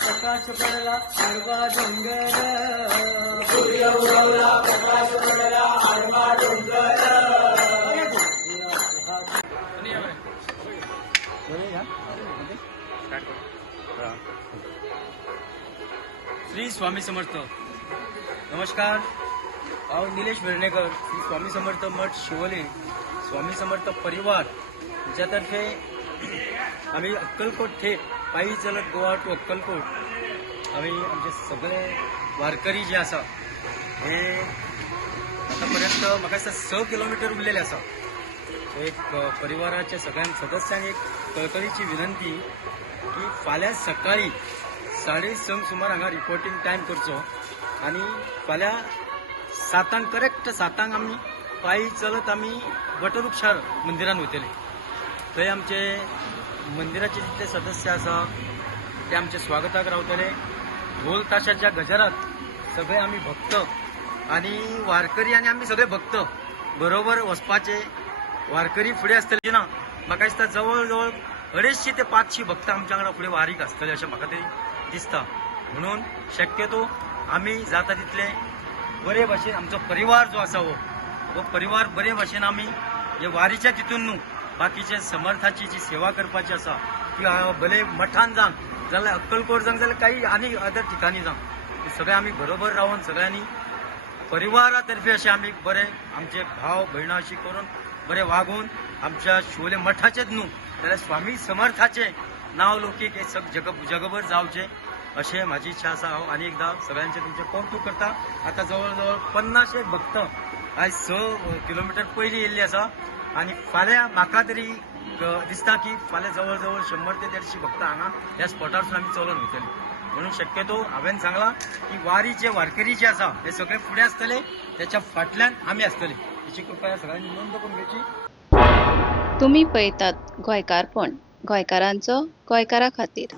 प्रकाश पडला आडवा डोंगर, सूर्य उगवला प्रकाश पडला आडवा डोंगर. श्री स्वामी समर्थ. नमस्कार. भाऊ निलेश वेर्णेकर, श्री स्वामी समर्थ मठ शिवोली, स्वामी समर्थ परिवार ज्यातर्फे आम्ही अक्कलकोट थेट पायी चलत गोवा टू अक्कलकोट आम्ही आमचे सगळे वारकरी जे आसा हे आतापर्यंत म्हाका दिसता 6 किलोमीटर उरलेले आसा. एक परिवाराच्या सगळ्या सदस्यांक एक कळकळीची विनंती की फाल्यां सकाळी 6:30 सुमार हांगा रिपोर्टिंग टायम करचो आणि फाल्यां 7 करेक्ट 7 आमी पायी चलत आमी वटवृक्षार मंदिरान वयतले. थंय आमचे मंदिराचे जितले सदस्य आसा ते आमचे स्वागताक रावतले. ढोल ताशाच्या गजरात सगळे आमी भक्त आणि वारकरी आणि आमी सगळे भक्त बरोबर वचपाचे. वारकरी फुडें आसतले ना, म्हाका दिसता जवळ जवळ 250 ते 500 भक्त आमच्या वांगडा फुडें वारीक आसतले अशें म्हाका तरी दिसता. म्हणून शक्यतो आमी जाता तितले बरे भाशेन आमचो परिवार जो आसा हो परिवार बरे भाशेन आमी हे वारीच्या तितून न्हू बाकीचे समर्थाची जी सेवा करपाची आसा ती भले मठान जावं जाल्यार अक्कलकोट जावं जाल्यार काही आनी अदर ठिकाणी जावं सगळे आमी बरोबर रावन सगळ्यांनी परिवारा तर्फे अशें आमी बरे आमचे भाव भयणां अशी करून बरे वागून आमच्या शिवोले मठाचेच न्हू जाल्यार स्वामी समर्थाचे नाव लौकीक हे जगभर जावचे अशें म्हाजी इच्छा आसा. हांव आनी एकदां सगळ्यांचे तुमचे कौतुक करता. आता जवळ जवळ 50 भक्त आयज 6 किलोमीटर पयलीं येयल्ली आसा आणि फाल्यां म्हाका तरी दिसता की फाल्यां जवळ जवळ 100 ते 150 भक्त हांगा ह्या स्पॉटारसून आमी चलून वयतले. म्हणून शक्यतो हांवें सांगलां की वारीचे वारकरी जे आसा हे सगळे फुडें आसतले, त्याच्या फाटल्यान आमी आसतले. हेची कृपया सगळ्यांनी नोंद करून घेवची. तुम्ही पळयतात गोंयकारपण, गोंयकारांचो गोंयकारा खातीर.